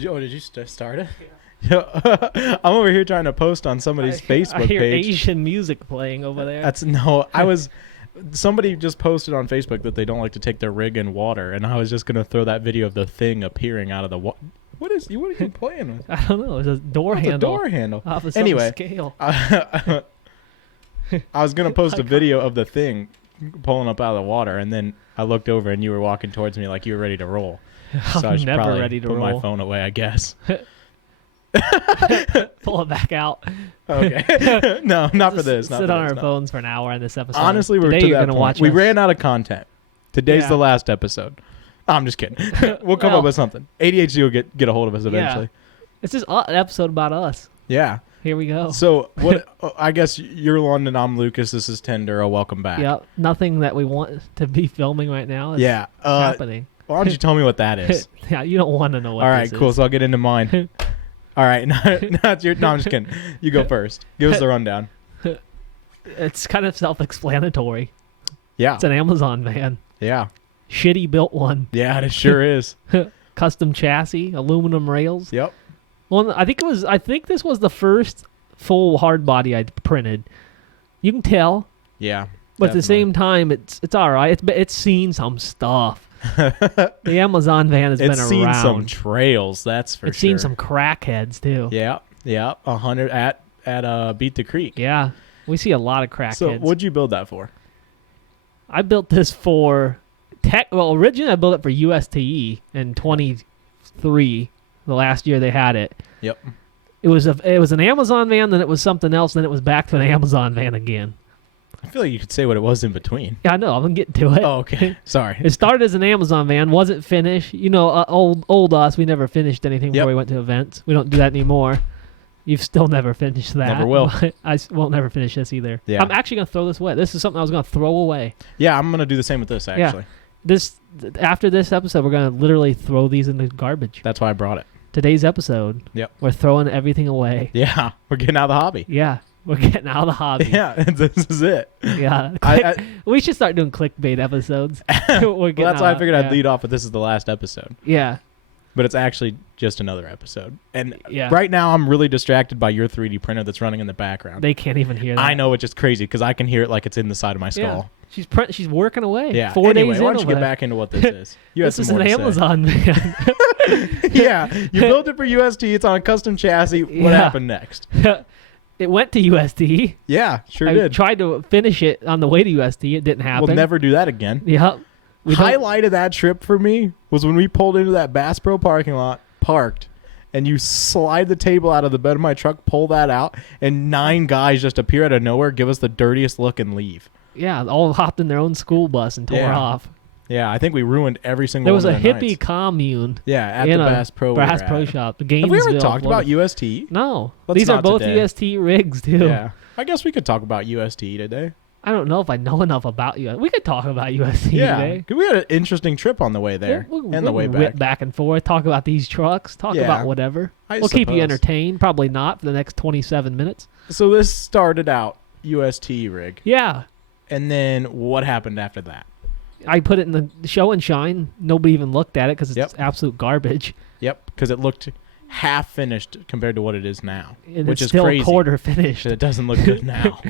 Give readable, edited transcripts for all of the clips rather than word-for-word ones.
Did you start it? Yeah. I'm over here trying to post on somebody's Facebook I hear page. Asian music playing over there. Somebody just posted on Facebook that they don't like to take their rig in water, and I was just gonna throw that video of the thing appearing out of the water. What are you playing with? I don't know. It's a door handle. A door handle. Off of Anyway, scale. I was gonna post a video of the thing pulling up out of the water, and then I looked over and you were walking towards me like you were ready to roll. So I should never probably ready to put roll. my phone away, I guess. Pull it back out. Okay. No, not for this. Sit on our phones for an hour in this episode. Honestly, we're Today to you're that gonna point. watch We us. ran out of content. Today's Yeah. the last episode. I'm just kidding. We'll come Well- up with something. ADHD will get a hold of us eventually. It's just an episode about us. Yeah. Here we go. So what? I guess you're London. I'm Lucas. This is Tendero. Welcome back. Yep. Nothing that we want to be filming right now is Yeah. happening. Why don't you tell me what that is? Yeah, you don't want to know what All right. this Cool. is. So I'll get into mine. All right. No, it's your. No, I'm just kidding. You go first. Give us the rundown. It's kind of self-explanatory. Yeah. It's an Amazon van. Yeah. Shitty built one. Yeah. It sure is. Custom chassis, aluminum rails. Yep. Well, I think this was the first full hard body I printed. You can tell, Yeah. but at the same time, it's all right. It's seen some stuff. The Amazon van has been It's around. seen some trails. That's for It's sure. seen some crackheads too. Yeah. Yeah. 100 at Beat the Creek. Yeah, we see a lot of crackheads. So what'd you build that for? I built this for originally I built it for USTE in 23, the last year they had it. Yep. It was an Amazon van, then it was something else, then it was back to an Amazon van again. I feel like you could say what it was in between. Yeah, I know. I'm gonna get to it. Oh, okay. Sorry. It started as an Amazon van, wasn't finished. You know, old us, we never finished anything before Yep. we went to events. We don't do that anymore. You've still never finished that. Never will. I won't never finish this either. Yeah. I'm actually gonna throw this away. This is something I was gonna throw away. Yeah, I'm gonna do the same with this actually. After this episode, we're gonna literally throw these in the garbage. That's why I brought it. Today's episode, Yep. we're throwing everything away. Yeah, we're getting out of the hobby. Yeah, we're getting out of the hobby. Yeah, this is it. Yeah. I- We should start doing clickbait episodes. Well, that's why I figured I'd lead off with this is the last episode. Yeah. But it's actually just another episode. And Yeah. right now I'm really distracted by your 3D printer that's running in the background. They can't even hear that. I know, it's just crazy because I can hear it like it's in the side of my Yeah. skull. She's working away. Yeah. 4 Anyway, days why in don't you over get there. back into what this is? You had This is some an more to say. Amazon van. Yeah, you built it for UST. It's on a custom chassis. What Yeah. happened next? It went to UST. Yeah, sure I did. tried to finish it on the way to UST. It didn't happen. We'll never do that again. Yep. Highlight of that trip for me was when we pulled into that Bass Pro parking lot, parked, and you slide the table out of the bed of my truck, pull that out, and 9 guys just appear out of nowhere, give us the dirtiest look, and leave. Yeah, all hopped in their own school bus and tore Yeah. off. Yeah, I think we ruined every single There was one a of their hippie nights. commune. Yeah, at in the a Bass Pro. Bass we were Pro at. shop. Have we ever Gainesville, talked about Florida. UST? No. Let's These are not both today. UST rigs, too. Yeah. I guess we could talk about UST today. I don't know if I know enough about you. We could talk about UST Yeah. today. 'Cause we had an interesting trip on the way there and the way whip back. back and forth, talk about these trucks, talk Yeah. about whatever. I We'll keep you suppose. entertained. Probably not for the next 27 minutes. So this started out UST rig. Yeah. And then what happened after that? I put it in the show and shine. Nobody even looked at it because it's Yep. absolute garbage. Yep, because it looked half finished compared to what it is now, And which it's is still crazy. quarter finished. It doesn't look good now.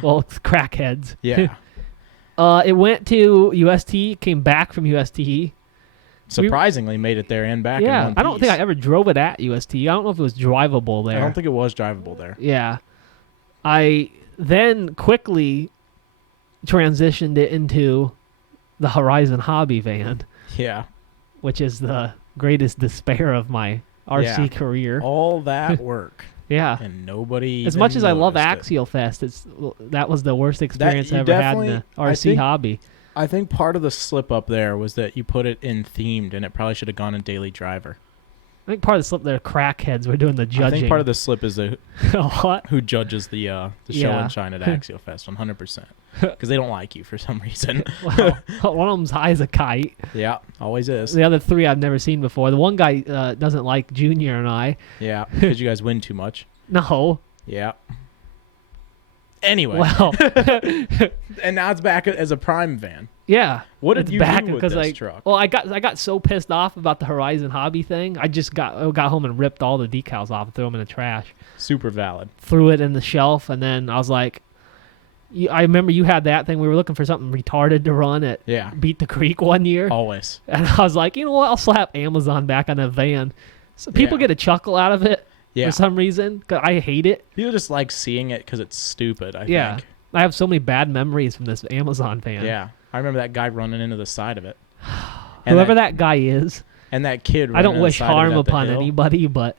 Well, it's crackheads. Yeah. It went to UST, came back from UST. Surprisingly, made it there and back in Yeah, one I don't think I piece. ever drove it at UST. I don't know if it was drivable there. I don't think it was drivable there. Yeah. I then quickly transitioned it into the Horizon Hobby van, Yeah. which is the greatest despair of my RC Yeah. career. All that work Yeah. and nobody. As even much as I love noticed it. Axial Fest, that was the worst experience I you ever had in definitely- the I RC think- hobby. I think part of the slip up there was that you put it in themed, and it probably should have gone in Daily Driver. I think part of the slip there, crackheads were doing the I judging. think part of the slip is the What? who judges the show Yeah. and shine at Axial Fest 100% because they don't like you for some reason. Well, one of them's high as a kite. Yeah, always is. The other 3 I've never seen before. The one guy doesn't like Junior and I. Yeah, because you guys win too much. No. Yeah. Anyway. Well, And now it's back as a Prime van. yeah. What did It's you back do with because, this like, truck? well, I got so pissed off about the Horizon Hobby thing. I just got home and ripped all the decals off and threw them in the trash. Super valid. Threw it in the shelf, and then I was like, I remember you had that thing. We were looking for something retarded to run at Yeah. Beat the Creek one year. Always. And I was like, you know what? I'll slap Amazon back on a van. So people Yeah. get a chuckle out of it Yeah. for some reason. 'Cause I hate it. People just like seeing it because it's stupid, I Yeah. think. I have so many bad memories from this Amazon van. Yeah. I remember that guy running into the side of it. And Whoever that guy is, And that kid running I don't into wish the side of it harm at the upon hill. anybody, but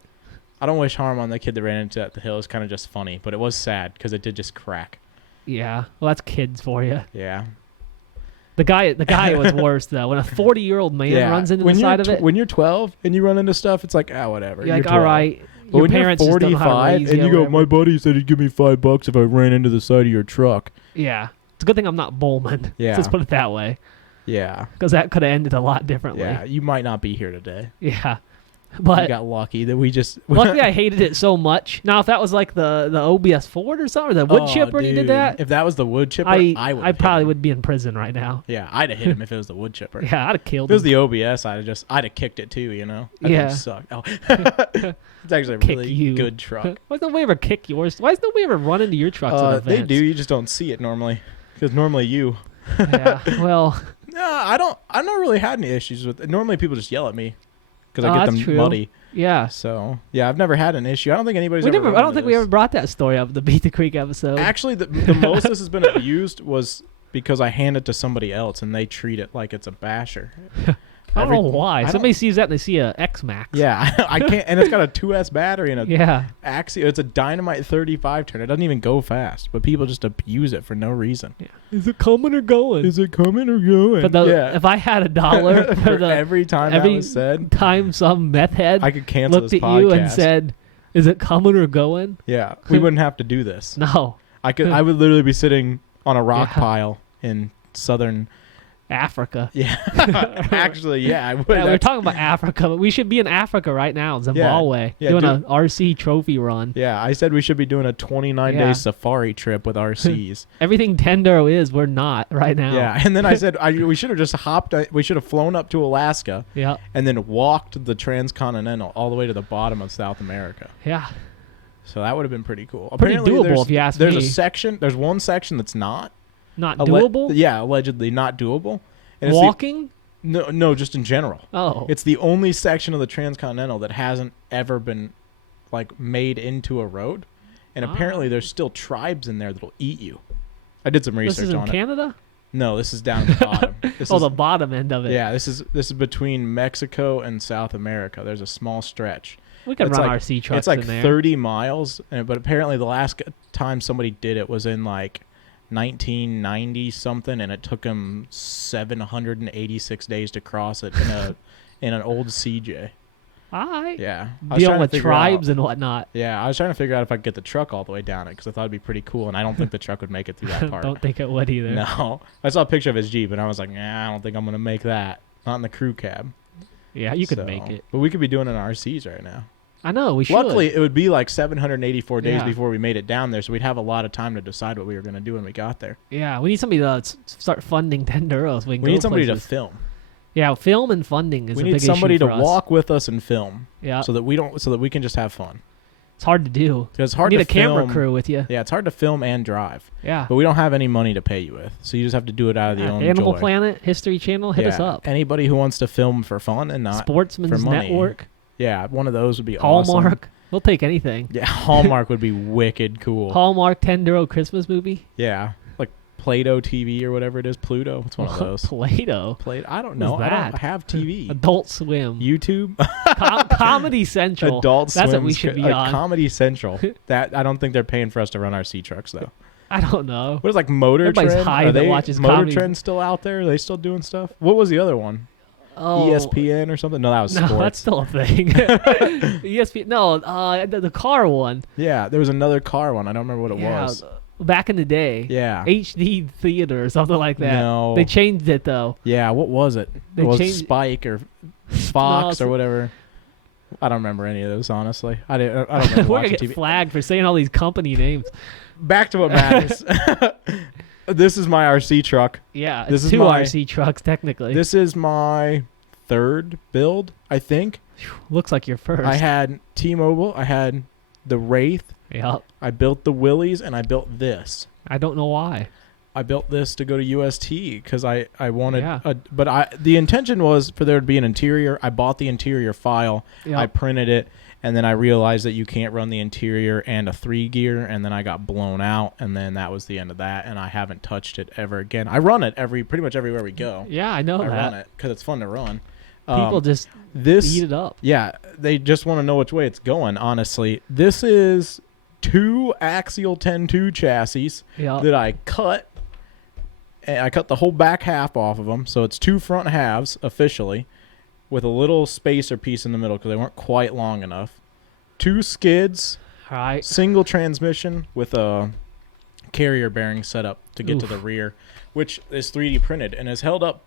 I don't wish harm on the kid that ran into it at the hill. It's kind of just funny, but it was sad because it did just crack. yeah. Well, that's kids for you. Yeah. The guy was worse though. When a 40-year-old man runs into the side of it, When you're 12 and you run into stuff, it's like, whatever. you're like, 12. all right. But Your when parents you're just don't know how to 45 raise and you or go, whatever. my buddy said he'd give me $5 if I ran into the side of your truck. Yeah. It's a good thing I'm not Bowman. Yeah. Let's put it that way. Yeah. Because that could have ended a lot differently. Yeah. You might not be here today. Yeah. You But got lucky that we just. luckily I hated it so much. Now, if that was like the OBS Ford or something, or the wood Oh, chipper and he did dude. that, If that was the wood chipper, I probably would be in prison right now. Yeah, I'd have hit him if it was the wood chipper. Yeah, I'd have If killed it was him. the OBS, I'd have kicked it too, you know? That Yeah. thing sucked. Oh. It's actually a Kick really you. good truck. Why does nobody ever kick yours? Why does nobody ever run into your trucks at They events? do, you just don't see it normally. Because normally you. Yeah, well, No, I've not really had any issues with it. Normally people just yell at me because I Oh, get that's them true. muddy. yeah. So, yeah, I've never had an issue. I don't think anybody's I ever don't think we ever brought that story up, the Beat the Creek episode. Actually, the most this has been abused was because I hand it to somebody else and they treat it like it's a basher. I don't know why. I don't- Somebody sees that and they see a X-Max. Yeah, I can't, and it's got a 2S battery and a Yeah. It's a Dynamite 35 turn. It doesn't even go fast, but people just abuse it for no reason. Yeah. Is it coming or going? Is it coming or going? But yeah. if I had $1 for the every time that was said, time some meth head I could cancel looked this at podcast. you and said, "Is it coming or going?" "Yeah, we wouldn't have to do this. No, I would literally be sitting on a rock Yeah. pile in southern." Africa. Yeah, actually, yeah, I would. Yeah, we were talking about Africa, but we should be in Africa right now, Zimbabwe, Yeah, doing do- an RC trophy run. Yeah, I said we should be doing a 29-day Yeah. safari trip with RCs. Everything Tendero is, we're not right now. Yeah, and then I said we should have just we should have flown up to Alaska Yeah. and then walked the transcontinental all the way to the bottom of South America. Yeah. So that would have been pretty cool. Pretty Apparently, doable there's, if you ask there's me. There's one section that's not Not doable? Yeah, allegedly not doable. And it's Walking? no, just in general. Oh. It's the only section of the transcontinental that hasn't ever been like made into a road, and apparently there's still tribes in there that'll eat you. I did some This research is in on it. Canada? No, this is down at the bottom. This Oh, is, the bottom end of it. yeah, this is between Mexico and South America. There's a small stretch. We can It's run like- RC trucks It's like in there. 30 miles, but apparently the last time somebody did it was in like 1990 something, and it took them 786 days to cross it in an old CJ. Hi. Yeah, I was Dealing trying to with figure tribes out- and whatnot. Yeah, I was trying to figure out if I could get the truck all the way down it because I thought it'd be pretty cool, and I don't think the truck would make it through that part. Don't think it would either. No, I saw a picture of his Jeep, and I was like, nah, I don't think I'm gonna make that. Not in the crew cab. Yeah, you could So- make it. But we could be doing it in RCs right now. I know, we should. Luckily, it would be like 784 days Yeah. before we made it down there, so we'd have a lot of time to decide what we were going to do when we got there. Yeah, we need somebody to start funding Tenderos. So we can We go need somebody places. to film. Yeah, film and funding is We a need big somebody issue to for us. walk with us and film, Yeah, so that we can just have fun. it's hard to do. Because it's You hard need to a camera film. crew with you. Yeah, it's hard to film and drive, Yeah. but we don't have any money to pay you with, so you just have to do it out of your own Animal joy. Planet, History Channel, hit us up. Anybody who wants to film for fun and not Sportsman's for money. Network, Yeah, one of those would be awesome. Hallmark. We'll take anything. Yeah, Hallmark would be wicked cool. Hallmark Tendero Christmas movie. Yeah, like Play-Doh TV or whatever it is. Pluto. It's one of those. Play-Doh. I don't What know. is I that? don't have TV. Adult Swim. YouTube. Comedy Central. Adult That's what we Swim's should be on. Comedy Central. That I don't think they're paying for us to run our sea trucks though. I don't know. What is like Motor Everybody's Trend? high Are that they watches Motor comedy. Trend still out there? Are they still doing stuff? What was the other one? Oh, ESPN or something? No, that was No, sports. that's still a thing. ESPN. No, the car one. Yeah, there was another car one. I don't remember what it Yeah, was. back in the day. Yeah. HD Theater or something like that. No. They changed it though. Yeah, what was it? They Was it changed- Spike or Fox No, or whatever? I don't remember any of those, honestly. I don't remember We're gonna watching get TV. flagged for saying all these company names. back to what matters. This is my RC truck. Yeah, This it's is two my- RC trucks technically. This is my third build, I think. Looks like your first. I had T-Mobile. I had the Wraith. Yep. I built the Willies, and I built this. I don't know why. I built this to go to USTE because I wanted, Yeah. the intention was for there to be an interior. I bought the interior file. Yep. I printed it, and then I realized that you can't run the interior and a 3-gear, and then I got blown out, and then that was the end of that, and I haven't touched it ever again. I run it pretty much everywhere we go. Yeah, I know I that. run it because it's fun to run. People just this eat it up. Yeah, they just want to know which way it's going, honestly. This is 2 axial 10-2 chassis Yeah. that I cut. And I cut the whole back half off of them, so it's 2 front halves officially, with a little spacer piece in the middle because they weren't quite long enough. 2 skids, All right. single transmission with a carrier bearing setup to get to the rear, which is 3D printed and is held up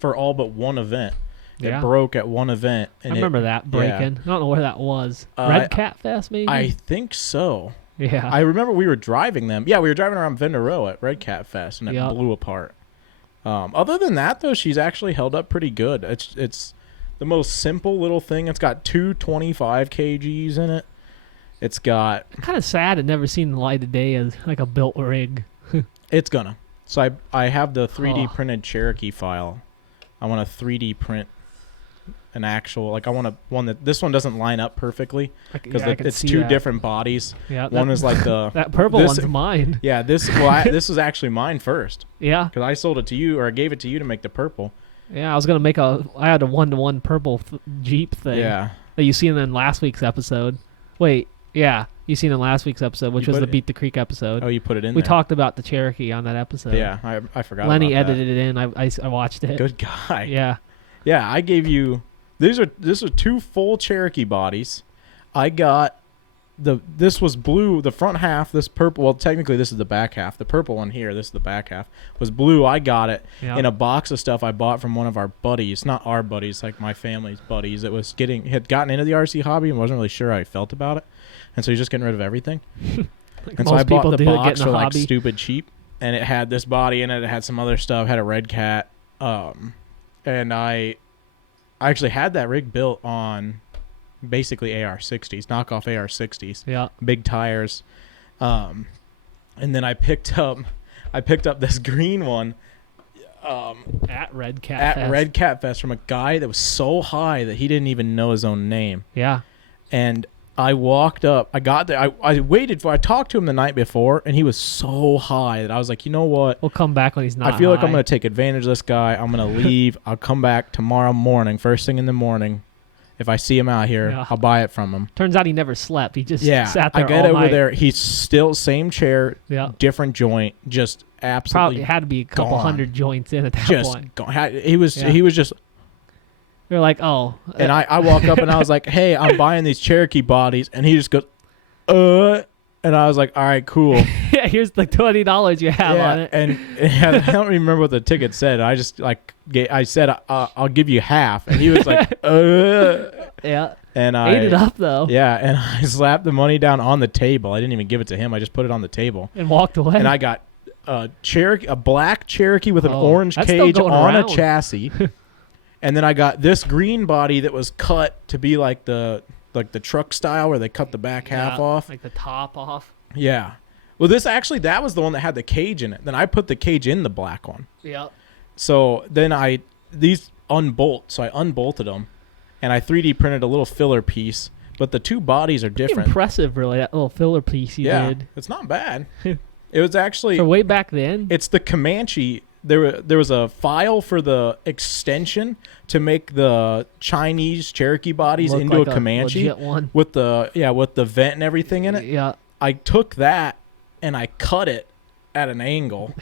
for all but one event. Yeah. It broke at one event. And I remember that breaking. I don't know where that was. Red Cat Fest, maybe? I think so. yeah. I remember we were driving them. Yeah, we were driving around Vendor Row at Red Cat Fest, and it Yep. blew apart. Other than that, though, she's actually held up pretty good. It's the most simple little thing. It's got 2 25 kgs in it. It's got... kind of sad it never seen the light of day as like a built rig. It's gonna. So I have the 3D Oh. printed Cherokee file. I want to 3D print an actual... Like, I want one that... This one doesn't line up perfectly because I can it's see 2 that. different bodies. Yeah, One is like the... that purple this- one's mine. Yeah, this was actually mine first. Yeah. Because I sold it to you, or I gave it to you to make the purple. Yeah, I was gonna make I had a 1-to-1 purple Jeep thing. Yeah. That you seen in last week's episode. Wait, yeah, you seen in last week's episode, which You was put the it- Beat the Creek episode. Oh, you put it in We there. talked about the Cherokee on that episode. Yeah, I forgot Lenny about that. edited it in. I watched it. Good guy. Yeah. Yeah, I gave you... This are 2 full Cherokee bodies. I got... This was blue, the front half, this purple... Well, technically, this is the back half. The purple one here, this is the back half, was blue. I got it Yeah. in a box of stuff I bought from one of our buddies. Not our buddies, like my family's buddies. It was had gotten into the RC hobby and wasn't really sure how he felt about it. And so he's just getting rid of everything. Like And so most I bought people the do to get box in for the like hobby. stupid cheap, and it had this body in it. It had some other stuff. Had a red cat, and I actually had that rig built on basically AR60s, knockoff AR60s, Yeah. big tires, and then I picked up this green one At Red Cat at Fest. Red Cat Fest from a guy that was so high that he didn't even know his own name. Yeah. And I walked up. I got there. I talked to him the night before, and he was so high that I was like, you know what? We'll come back when he's not I feel like I'm high. going to take advantage of this guy. I'm going to leave. I'll come back tomorrow morning, first thing in the morning. If I see him out here, Yeah. I'll buy it from him. Turns out he never slept. He just Yeah, sat there I get all over night. there. He's still same chair, Yeah. different joint, just absolutely Probably had to be a couple gone. hundred joints in at that just point. gone. He was Yeah. just. They're like, oh. And I walk up and I was like, hey, I'm buying these Cherokee bodies, and he just goes, and I was like, all right, cool. yeah, here's the $20 you have on it. And I don't remember what the ticket said. I just I said I'll give you half, and he was like, Yeah. and I Ate it up, though. Yeah, and I slapped the money down on the table. I didn't even give it to him. I just put it on the table, And walked away. and I got a black Cherokee with an Oh, orange that's still cage going on around. a chassis, and then I got this green body that was cut to be like the truck style where they cut the back half Yeah, off. Like the top off. Yeah. Well, that was the one that had the cage in it. Then I put the cage in the black one. Yeah. So then these unbolt. So I unbolted them, and I 3D printed a little filler piece. But the 2 bodies are different. Impressive, really, that little filler piece you did. It's not bad. It was actually. For way back then. It's the Comanche. There was a file for the extension to make the Chinese Cherokee bodies Looked into like a Comanche legit one. with the vent and everything in it. Yeah. I took that and I cut it at an angle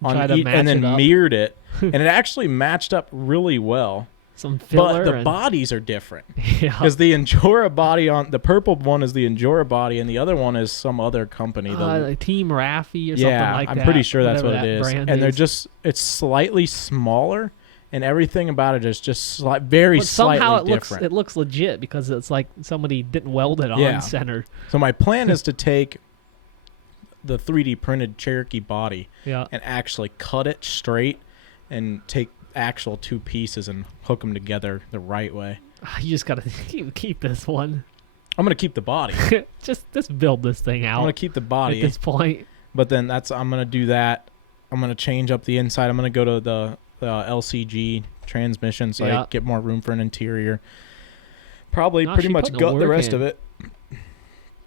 Try to match and then it up. mirrored it, and it actually matched up really well. Some filler. But the and, bodies are different yeah. because the Enjora body on the purple one is the Enjora body, and the other one is some other company. Like Team Raffi or something Yeah, like that. I'm pretty sure that's what whatever it that is. brand And they're is. it's slightly smaller, and everything about it is just very But somehow slightly it looks different. it looks legit because it's like somebody didn't weld it on Yeah. center. So my plan is to take the 3D printed Cherokee body Yeah. and actually cut it straight and take actual two pieces and hook them together the right way. You just gotta keep this one. I'm gonna keep the body. just build this thing I'm out gonna keep the at body, this point. but then I'm gonna do that. I'm gonna change up the inside. I'm gonna go to the LCG transmission so I get more room for an interior. Probably pretty much gut the rest of it.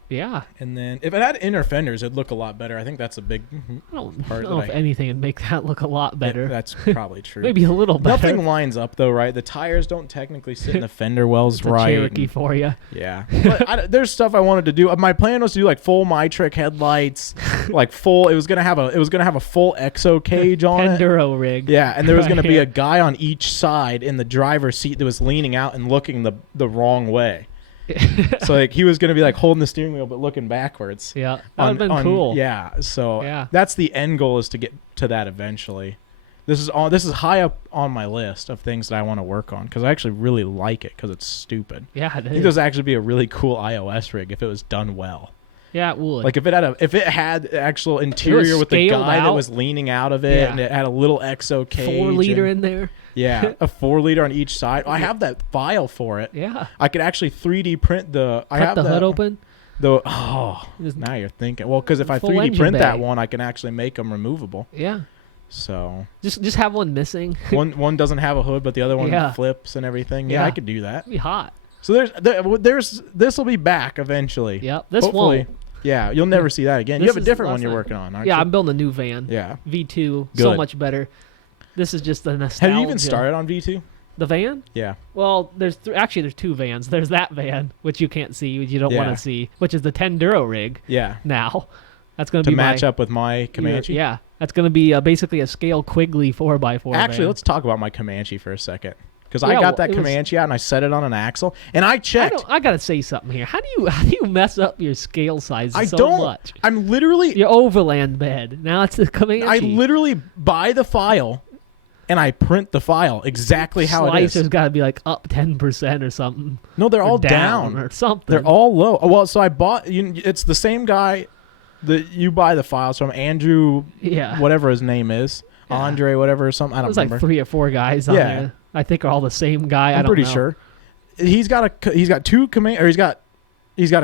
Yeah. And then if it had inner fenders, it'd look a lot better. I think that's a big I don't know if anything would make that look a lot better. That's probably true. Maybe a little better. Nothing lines up though, right? The tires don't technically sit in the fender wells It's right. a Cherokee for you. Yeah. But there's stuff I wanted to do. My plan was to do like full Mitric headlights, like full. It was gonna have a full exo cage on it. Enduro rig. Yeah, and there was gonna be here. a guy on each side in the driver's seat that was leaning out and looking the wrong way. So like he was gonna be like holding the steering wheel but looking backwards. Yeah, that would have been cool. Yeah, so that's the end goal, is to get to that eventually. This is high up on my list of things that I want to work on because I actually really like it because it's stupid. Yeah, I think this would actually be a really cool iOS rig if it was done well. Yeah, it would. Like if it had actual interior with the guy that was leaning out of it, and it had a little exo cage, 4-liter in there. Yeah, a 4-liter on each side. I have that file for it. Yeah, I could actually 3D print the. I have the hood open. Now you're thinking. Well, because if I 3D print that one, I can actually make them removable. Yeah. So just have one missing. one doesn't have a hood, but the other one flips and everything. Yeah, I could do that. It'd be hot. So there's this will be back eventually. Yep. This Hopefully. won't. Yeah, you'll never see that again. You have a different one you're working on, aren't you? Yeah, I'm building a new van. Yeah. V2, so much better. This is just the nostalgia. Have you even started on V2? The van? Yeah. Well, there's two vans. There's that van, which you can't see, which you don't want to see, which is the Tenduro rig. Yeah. Now, that's going to be match up with my Comanche. Yeah, that's going to be basically a scale Quigley 4x4. Actually, van. let's talk about my Comanche for a second. Because I got that Comanche out and I set it on an axle and I checked. I gotta say something here. How do you mess up your scale size much? I'm literally your overland bed. Now it's the Comanche. I literally buy the file and I print the file exactly how it is. Slicer's got to be like up 10% or something. No, they're all down or something. They're all low. Well, so I bought. It's the same guy that you buy the files from, Andrew. Yeah. Whatever his name is, Andre, whatever or something. I don't remember. There's like 3 or 4 guys on there. I think are all the same guy. I'm pretty sure. He's got a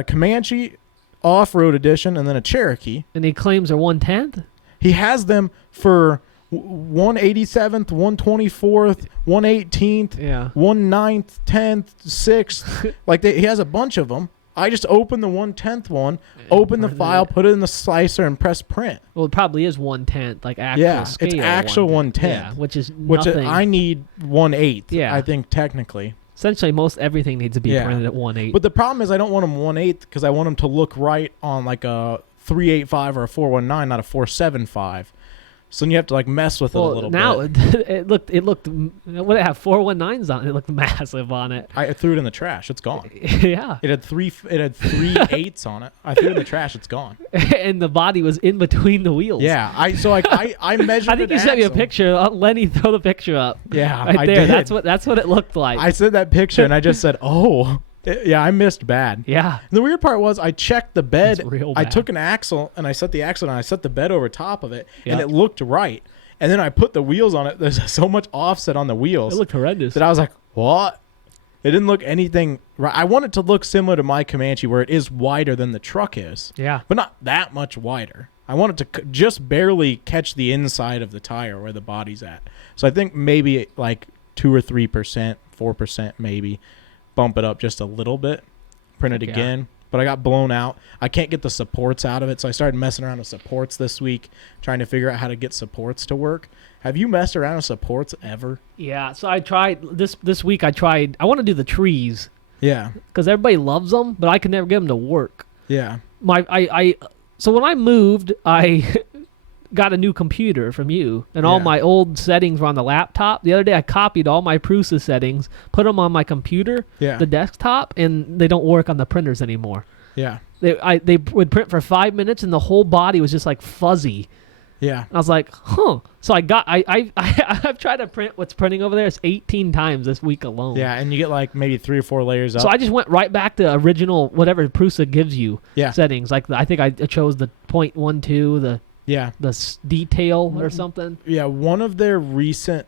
Comanche off-road edition and then a Cherokee. And he claims they're 1/10. He has them for 1/87th, 1/24th, 1/18th, 1/9th, 10th, 6th. Like he has a bunch of them. I just open the 1/10th one, open the file, put it in the slicer, and press print. Well, it probably is 1/10, like actual scale. It's actual 1/10. Yeah, which is nothing. I need 1/8. Yeah, I think technically. Essentially, most everything needs to be printed at 1/8. But the problem is, I don't want them 1/8 because I want them to look right on like a 385 or a 419, not a 475. So then you have to like mess with it a little bit. Now it looked. What did it have? 419s on it. It looked massive on it. I threw it in the trash. It's gone. Yeah. It had three 8s on it. I threw it in the trash. It's gone. And the body was in between the wheels. Yeah. I measured. I think you sent me a picture. Lenny, throw the picture up. Yeah. Right I there. did. That's what it looked like. I sent that picture and I just said, "Oh." I missed bad. Yeah. And the weird part was I checked the bed. It's real bad. I took an axle and I set the axle and I set the bed over top of it and it looked right. And then I put the wheels on it. There's so much offset on the wheels. It looked horrendous. That I was like, what? It didn't look anything right. I want it to look similar to my Comanche where it is wider than the truck is. Yeah. But not that much wider. I want it to just barely catch the inside of the tire where the body's at. So I think maybe like 2 or 3%, 4% maybe. Bump it up just a little bit, print it again. But I got blown out. I can't get the supports out of it, so I started messing around with supports this week, trying to figure out how to get supports to work. Have you messed around with supports ever? Yeah. So I tried this week. I want to do the trees. Yeah. Because everybody loves them, but I can never get them to work. Yeah. So when I moved, I got a new computer from you, and all my old settings were on the laptop. The other day I copied all my Prusa settings, put them on my computer, the desktop, and they don't work on the printers anymore. Yeah. They would print for 5 minutes and the whole body was just like fuzzy. Yeah. I was like, huh. So I've tried to print what's printing over there. It's 18 times this week alone. Yeah, and you get like maybe 3 or 4 layers up. So I just went right back to original whatever Prusa gives you settings. Like I think I chose the 0.12, the detail or something. Yeah, one of their recent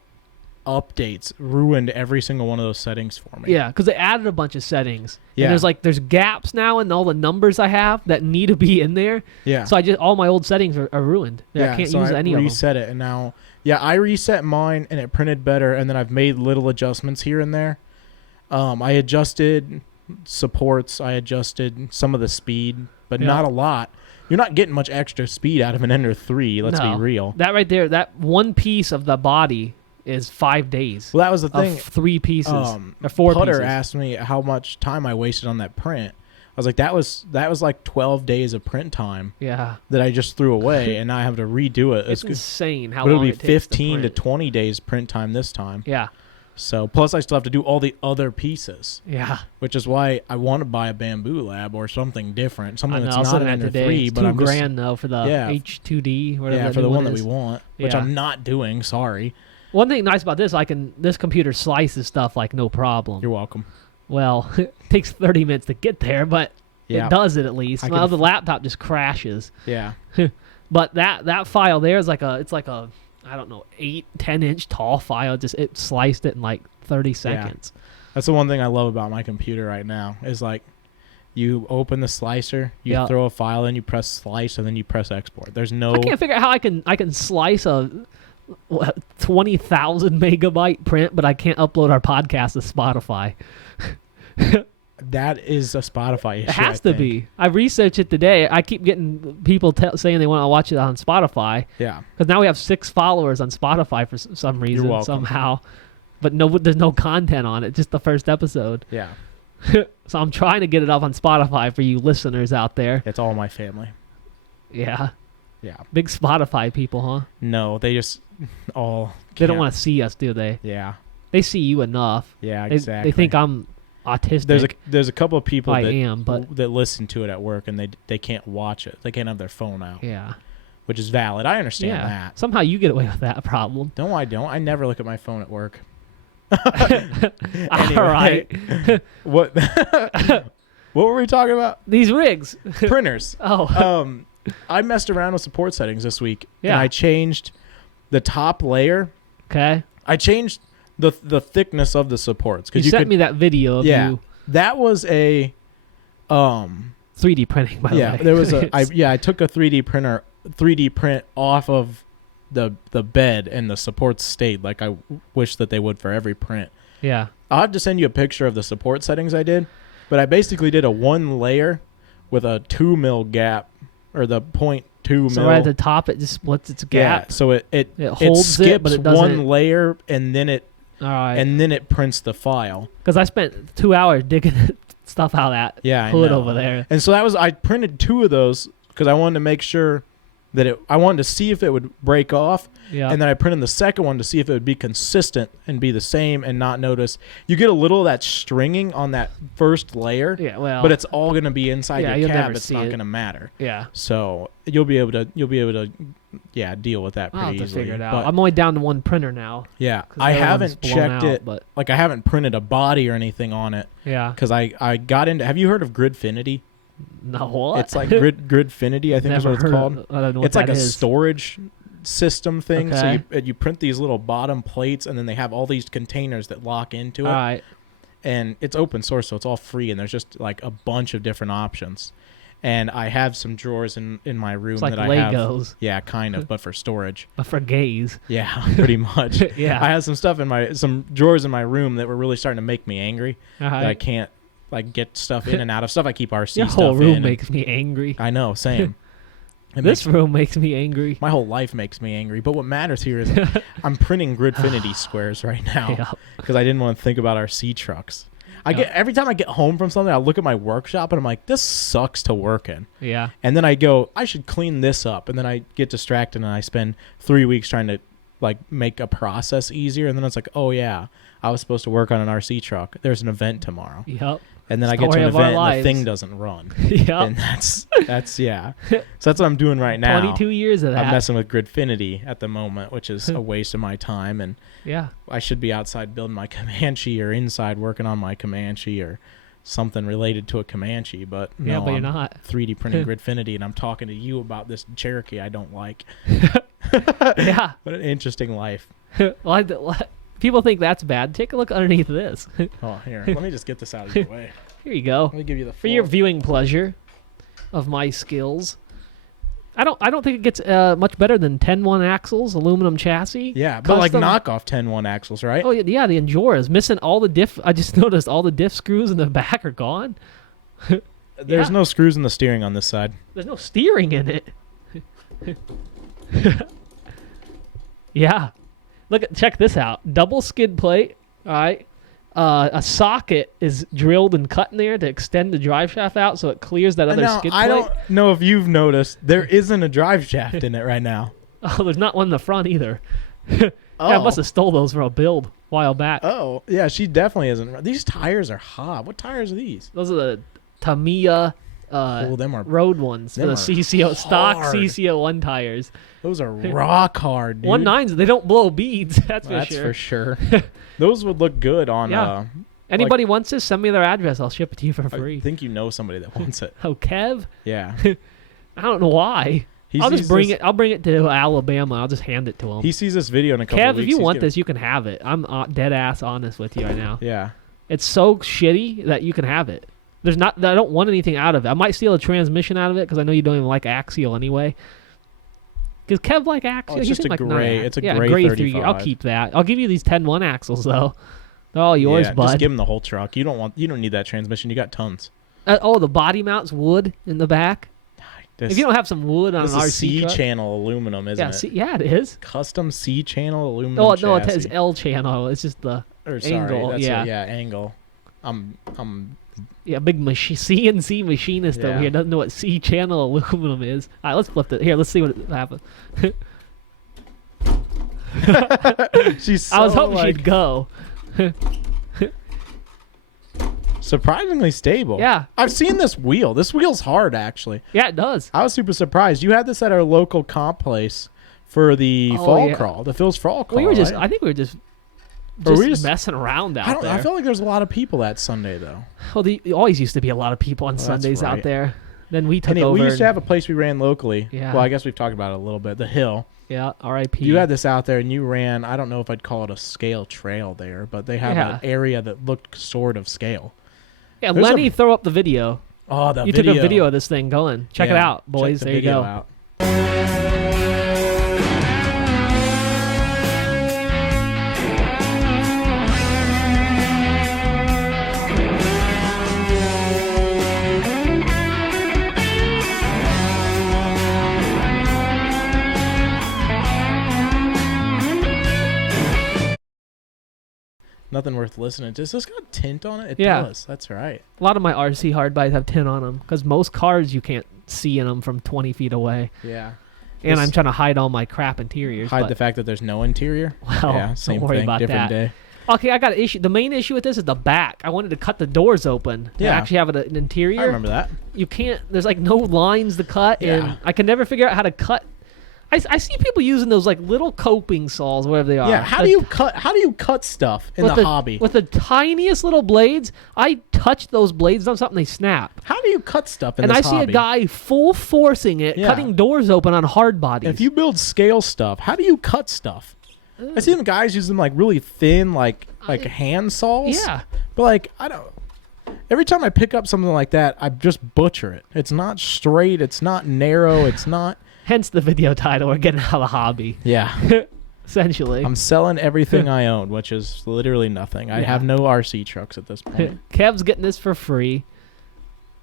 updates ruined every single one of those settings for me. Yeah, because they added a bunch of settings. Yeah. And there's gaps now in all the numbers I have that need to be in there. Yeah. So all my old settings are ruined. Yeah, I can't use any of them. Reset it, and now I reset mine and it printed better, and then I've made little adjustments here and there. I adjusted supports, I adjusted some of the speed, but not a lot. You're not getting much extra speed out of an Ender 3, let's be real. That right there, that one piece of the body is 5 days. Well, that was the thing. Of 3 pieces or 4 Putter pieces. asked me how much time I wasted on that print. I was like, that was like 12 days of print time. Yeah. That I just threw away, and now I have to redo it. It's insane how long it'll be it takes 15 to 20 days print time this time. Yeah. So plus I still have to do all the other pieces. Yeah. Which is why I want to buy a Bamboo Lab or something different, something that's not an Ender 3. But I'm $2,000 though for the H2D. Yeah, for the one that we want, which I'm not doing. Sorry. One thing nice about this, this computer slices stuff like no problem. You're welcome. Well, it takes 30 minutes to get there, but it does it at least. Well, the laptop just crashes. Yeah. But that file there is it's like a I don't know 8-10 inch tall file. It sliced it in like 30 seconds. Yeah. That's the one thing I love about my computer right now is like you open the slicer, you throw a file in, you press slice, and then you press export. There's no. I can't figure out how I can slice a 20,000 megabyte print, but I can't upload our podcast to Spotify. That is a Spotify issue. It has to be. I researched it today. I keep getting people saying they want to watch it on Spotify. Yeah. Because now we have 6 followers on Spotify for some reason, somehow. But there's no content on it, just the first episode. Yeah. So I'm trying to get it up on Spotify for you listeners out there. It's all my family. Yeah. Yeah. Big Spotify people, huh? No, they just all They don't want to see us, do they? Yeah. They see you enough. Yeah, exactly. They think I'm autistic. There's a couple of people that listen to it at work, and they can't watch it. They can't have their phone out. Yeah. Which is valid. I understand that. Somehow you get away with that problem. No, I don't. I never look at my phone at work. Anyway. All right. What what were we talking about? These rigs. Printers. Oh. I messed around with support settings this week. Yeah. And I changed the top layer. Okay. I changed the thickness of the supports. You sent me that video of you. That was a 3D printing, by the way. Yeah, there was I took a 3D print off of the bed, and the supports stayed like I wish that they would for every print. Yeah. I'll have to send you a picture of the support settings I did, but I basically did a 1 layer with a 2 mil gap, or the 0.2 mil. So right at the top, it just splits its gap. Yeah, so it holds skips but it doesn't. 1 layer, and then it prints the file. Because I spent 2 hours digging stuff out of that hood over there. And so I printed 2 of those because I wanted to make sure that I wanted to see if it would break off. Yeah. And then I printed the second one to see if it would be consistent and be the same and not notice. You get a little of that stringing on that first layer. Yeah, well. But it's all going to be inside your cab. It's not it. going to matter. Yeah. So you'll be able to deal with that pretty I'll have to easily. figure it out. I'm only down to 1 printer now. Yeah. I haven't checked it. But like I haven't printed a body or anything on it. Yeah. Because I got into. Have you heard of Gridfinity? No, what? It's like Gridfinity, I think is what it's called. I don't know what it's like that a is. storage system thing. Okay. So you print these little bottom plates, and then they have all these containers that lock into it. All right. And it's open source, so it's all free, and there's just like a bunch of different options. And I have some drawers in my room it's like that Legos. I have. Yeah, kind of, but for storage. But for gays. Yeah, pretty much. Yeah. I have some stuff some drawers in my room that were really starting to make me angry. All right. That I can't like get stuff in and out of stuff. I keep RC Your stuff whole room in. makes me angry. I know, same. This room makes me angry. My whole life makes me angry. But what matters here is I'm printing Gridfinity squares right now because I didn't want to think about our C trucks. Every time I get home from something, I look at my workshop and I'm like, this sucks to work in. Yeah. And then I go, I should clean this up. And then I get distracted and I spend 3 weeks trying to like make a process easier, and then it's like, oh yeah, I was supposed to work on an RC truck. There's an event tomorrow. Yep. And then I get to an event and the thing doesn't run. Yep. And that's yeah. So that's what I'm doing right now. 22 years of that. I'm messing with Gridfinity at the moment, which is a waste of my time. And yeah, I should be outside building my Comanche or inside working on my Comanche or something related to a Comanche. But no, but you're I'm not. 3D printing Gridfinity, and I'm talking to you about this Cherokee I don't like. Yeah. What an interesting life. People think that's bad. Take a look underneath this. Oh, here. Let me just get this out of your way. Here you go. Let me give you the For your viewing pleasure of my skills. I don't think it gets much better than 10-1 axles, aluminum chassis. Yeah, but Custom. like knockoff 10-1 axles, right? Oh yeah, the Enjora's missing all the diff. I just noticed all the diff screws in the back are gone. There's Yeah. no screws in the steering on this side. There's no steering in it. Yeah. Check this out. Double skid plate. All right. A socket is drilled and cut in there to extend the drive shaft out so it clears that other Now, skid plate. I don't know if you've noticed, there isn't a drive shaft in it right now. Oh, there's not one in the front either. Yeah, I must have stole those from a build a while back. Oh, yeah, she definitely isn't. These tires are hot. What tires are these? Those are the Tamiya Them are road ones. them The are CCO stock hard. CCO1 tires. Those are rock hard, dude. 1.9s, they don't blow beads. That's For sure. sure. Those would look good on. Yeah. Anybody wants this? Send me their address. I'll ship it to you for free. I think you know somebody that wants it. Oh, Kev? Yeah. I don't know why. I'll just bring it. I'll bring it to Alabama. I'll just hand it to him. He sees this video in a couple Kev, of weeks. if you want this, you can have it. I'm dead ass honest with you right now. Yeah. It's so shitty that you can have it. I don't want anything out of it. I might steal a transmission out of it because I know you don't even like axial anyway. Because Kev like axial. It's He just didn't a like gray. none. It's a yeah, gray 35. I'll 35. keep that. I'll give you these 10-1 axles though. They're all yours, Yeah, bud. just give him the whole truck. You don't need that transmission. You got tons. The body mount's wood in the back. If you don't have some wood on an this is RC C truck, channel aluminum, isn't it? Yeah, it is. Custom C channel aluminum. No, it chassis. has L channel. It's just the angle. Angle. I'm big CNC machinist over here doesn't know what C channel aluminum is. All right, let's flip it. Here, let's see what happens. She's I was hoping she'd go. surprisingly stable. Yeah. I've seen this wheel. This wheel's hard, actually. Yeah, it does. I was super surprised. You had this at our local comp place for the fall crawl, the Phil's fall crawl. I think we were just messing around out there. I feel like there's a lot of people that Sunday, though. Well, there always used to be a lot of people on Sundays out there. Then we took over. We used to have a place we ran locally. Yeah. Well, I guess we've talked about it a little bit. The Hill. Yeah, R.I.P. You had this out there, and you ran, I don't know if I'd call it a scale trail there, but they have an area that looked sort of scale. Yeah, Lenny, throw up the video. Oh, you took a video of this thing going. Check it out, boys. There you go. Out. Nothing worth listening to. Does this got tint on it? It does. That's right. A lot of my RC hardbys have tint on them because most cars you can't see in them from 20 feet away. Yeah. And I'm trying to hide all my crap interiors. Hide the fact that there's no interior? Well, yeah, same don't worry thing, about different that. day. Okay, I got an issue. The main issue with this is the back. I wanted to cut the doors open to actually have an interior. I remember that. You can't. There's like no lines to cut, and I can never figure out how to cut. I see people using those like little coping saws, whatever they are. Yeah, how do you cut stuff in the hobby? With the tiniest little blades, I touch those blades on something, they snap. How do you cut stuff in and this hobby? hobby? See a guy full forcing it, cutting doors open on hard bodies. If you build scale stuff, how do you cut stuff? I see them guys use them like really thin, like hand saws. Yeah. But like, I don't. Every time I pick up something like that, I just butcher it. It's not straight. It's not narrow. It's not. Hence the video title, we're getting out of the hobby. Yeah. Essentially. I'm selling everything I own, which is literally nothing. I have no RC trucks at this point. Kev's getting this for free.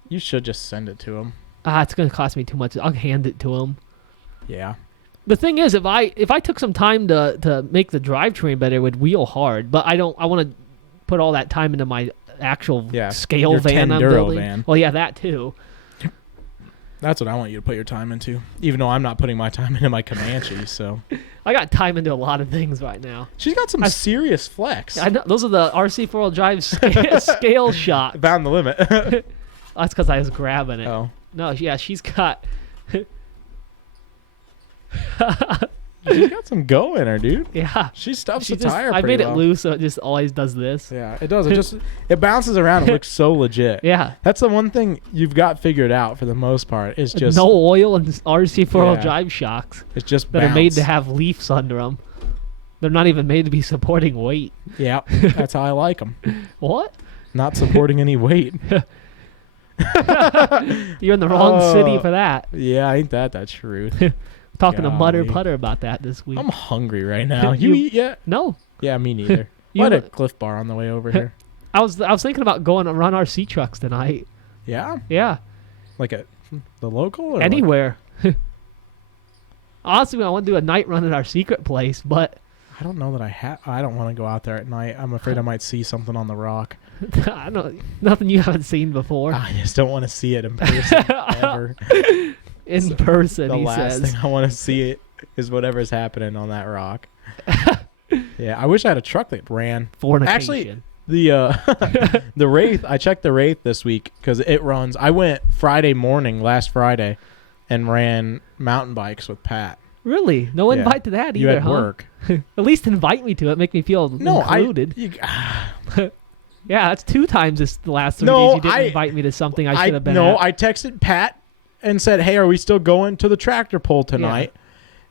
You should just send it to him. It's going to cost me too much. I'll hand it to him. Yeah. The thing is, if I took some time to make the drivetrain better, it would wheel hard. But I want to put all that time into my actual scale van I'm building. Van. Well, yeah, that too. That's what I want you to put your time into, even though I'm not putting my time into my Comanche. So I got time into a lot of things right now. she's got some serious flex. I know those are the RC 4-wheel drive scale shot. Found the limit. That's because I was grabbing it. Oh, No, yeah, she's got. she's got some go in her, dude. Yeah. She stuffs She the just, tire I pretty made well. it loose, so it just always does this. Yeah, it does. It bounces around. It looks so legit. Yeah. That's the one thing you've got figured out for the most part. Is just No oil and RC 4-wheel Yeah. drive shocks It's just that bounce. are made to have leaves under them. They're not even made to be supporting weight. Yeah, that's how I like them. What? Not supporting any weight. You're in the wrong city for that. Yeah, ain't that the truth? Talking to Mutter Golly. Putter about that this week. I'm hungry right now. You- You eat yet? No. Yeah, me neither. You I had a look- Cliff Bar on the way over here. I was thinking about going to run RC trucks tonight. Yeah, Yeah. like at the local or Anywhere. Honestly, I want to do a night run at our secret place, but I don't know that I don't want to go out there at night. I'm afraid I might see something on the rock. I don't nothing you haven't seen before. I just don't want to see it in person ever. In person, The he last says. thing I want to see it is whatever's happening on that rock. Yeah, I wish I had a truck that ran. Fornication. Actually, the Wraith. I checked the Wraith this week because it runs. I went Friday morning, last Friday, and ran mountain bikes with Pat. Really? No Yeah. invite to that You either, had huh? work. At least invite me to it. Make me feel included. Yeah, that's 2 times the last 3 days you didn't invite me to something I should have been at. I texted Pat and said, "Hey, are we still going to the tractor pull tonight?"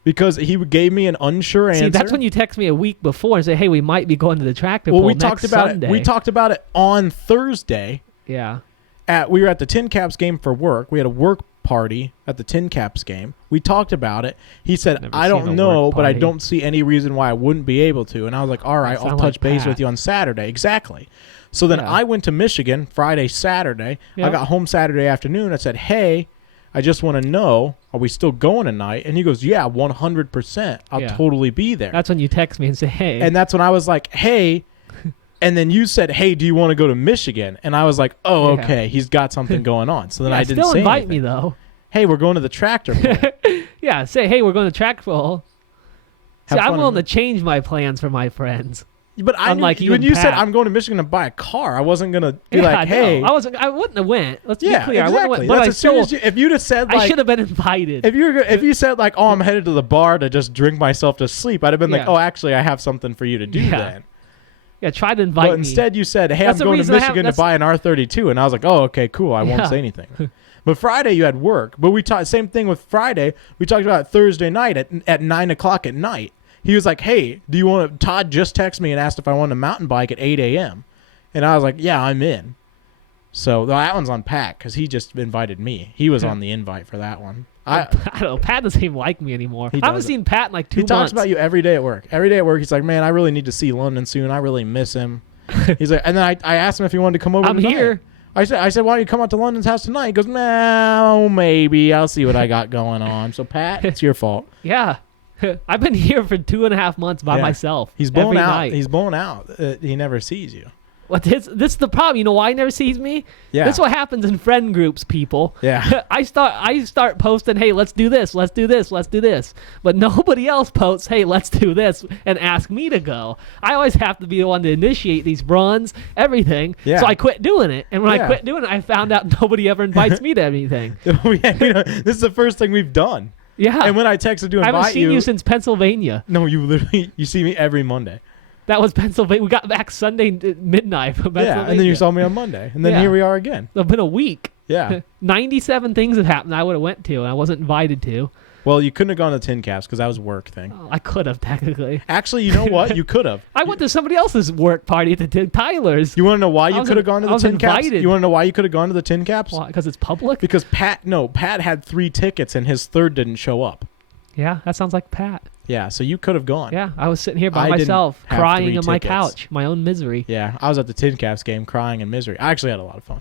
Because he gave me an unsure answer. See, that's when you text me a week before and say, "Hey, we might be going to the tractor pull we next talked about Sunday." it. We talked about it on Thursday. Yeah. We were at the Tin Caps game for work. We had a work party at the Tin Caps game. We talked about it. He said, Never "I seen a don't know, work but I party. don't see any reason why I wouldn't be able to." And I was like, "All right, Sound I'll like touch base Pat. with you on Saturday." Exactly. So then Yeah. I went to Michigan Friday, Saturday. I Yep. got home Saturday afternoon. I said, "Hey, I just want to know, are we still going tonight?" And he goes, "Yeah, 100%. I'll Yeah. totally be there." That's when you text me and say, "Hey." And that's when I was like, "Hey." And then you said, "Hey, do you want to go to Michigan?" And I was like, "Oh, Yeah. okay. He's got something going on." So then yeah, I didn't still say invite anything. me though. "Hey, we're going to the tractor pull." Yeah, say, "Hey, we're going to track pull." See, Have I'm fun willing to in- change my plans for my friends. But I Unlike knew, you when and you said Pat. I'm going to Michigan to buy a car, I wasn't gonna be Yeah, like, "Hey." no, I wouldn't have went. Let's Yeah, be clear. I exactly. wouldn't have went, but That's I as soon still. as if you'd have said I like, should have been invited. if you said like, "Oh, I'm headed to the bar to just drink myself to sleep," I'd have been like, Yeah. "Oh, actually, I have something for you to do Yeah. then." Yeah, try to invite But me. instead, you said, "Hey, That's the I'm going to reason I have- Michigan to that's- buy an R32," and I was like, "Oh, okay, cool. I won't Yeah. say anything." But Friday, you had work. But we talked same thing with Friday. We talked about it Thursday night at 9:00 at night. He was like, "Hey, do you want to?" Todd just texted me and asked if I wanted a mountain bike at 8 a.m. And I was like, "Yeah, I'm in." So that one's on Pat because he just invited me. He was on the invite for that one. I don't know. Pat doesn't even like me anymore. He I haven't doesn't. seen Pat in like 2 He months. talks about you every day at work. Every day at work, he's like, "Man, I really need to see London soon. I really miss him." He's like, and then I asked him if he wanted to come over. I'm tonight. here. I said, "Why don't you come out to London's house tonight?" He goes, "No, maybe. I'll see what I got going on." So Pat, it's your fault. Yeah. I've been here for 2.5 months by Yeah. myself. He's blown every out. night. He's blown out. He never sees you. What this is the problem. You know why he never sees me? Yeah. This is what happens in friend groups, people. Yeah. I start posting, "Hey, let's do this, let's do this, let's do this." But nobody else posts, "Hey, let's do this," and ask me to go. I always have to be the one to initiate these runs, everything. Yeah. So I quit doing it. And when Yeah. I quit doing it, I found out nobody ever invites me to anything. This is the first thing we've done. Yeah. And when I texted to I haven't invite seen you since Pennsylvania. no, you see me every Monday. That was Pennsylvania. We got back Sunday midnight from Pennsylvania. Yeah, and then you saw me on Monday, and then Yeah. here we are again. It's been a week. Yeah. 97 things have happened I would have went to, and I wasn't invited to. Well, you couldn't have gone to Tin Caps because that was a work thing. Oh, I could have, technically. Actually, you know what? You could have. I went to somebody else's work party at the Tyler's. You want to know why I you was could have gone to I the was Tin Caps? invited. You want to know why you could have gone to the Tin Caps? Because it's public? Because Pat had 3 tickets and his third didn't show up. Yeah, that sounds like Pat. Yeah, so you could have gone. Yeah, I was sitting here by I didn't myself, have crying 3 on my tickets. couch, my own misery. Yeah, I was at the Tin Caps game crying in misery. I actually had a lot of fun.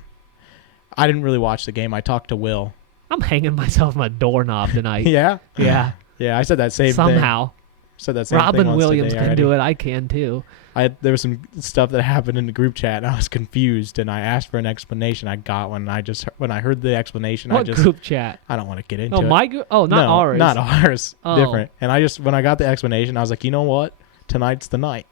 I didn't really watch the game. I talked to Will. I'm hanging myself on a doorknob tonight. Yeah? Yeah. Yeah, I said that same thing. Somehow. said that same thing Robin once Williams today can do it. I can too. There was some stuff that happened in the group chat, and I was confused, and I asked for an explanation. I got one, and when I heard the explanation, What group chat? I don't want to get into Oh, it. my group? Oh, not ours. Not ours. Oh. Different. And when I got the explanation, I was like, you know what? Tonight's the night.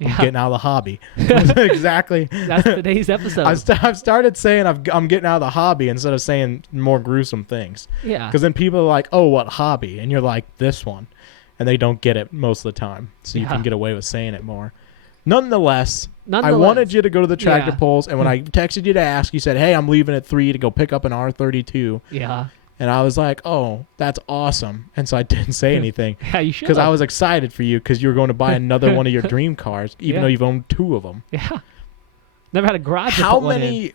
I'm Yeah. getting out of the hobby. Exactly. That's today's episode. I've started saying I'm getting out of the hobby instead of saying more gruesome things. Yeah. Because then people are like, oh, what hobby? And you're like, this one. And they don't get it most of the time. So you can get away with saying it more. Nonetheless, I wanted you to go to the tractor pulls. And when I texted you to ask, you said, hey, I'm leaving at 3 to go pick up an R32. Yeah. And I was like, oh, that's awesome. And so I didn't say anything. Yeah, you should. Because I was excited for you because you were going to buy another one of your dream cars, even though you've owned 2 of them. Yeah. Never had a garage. How many?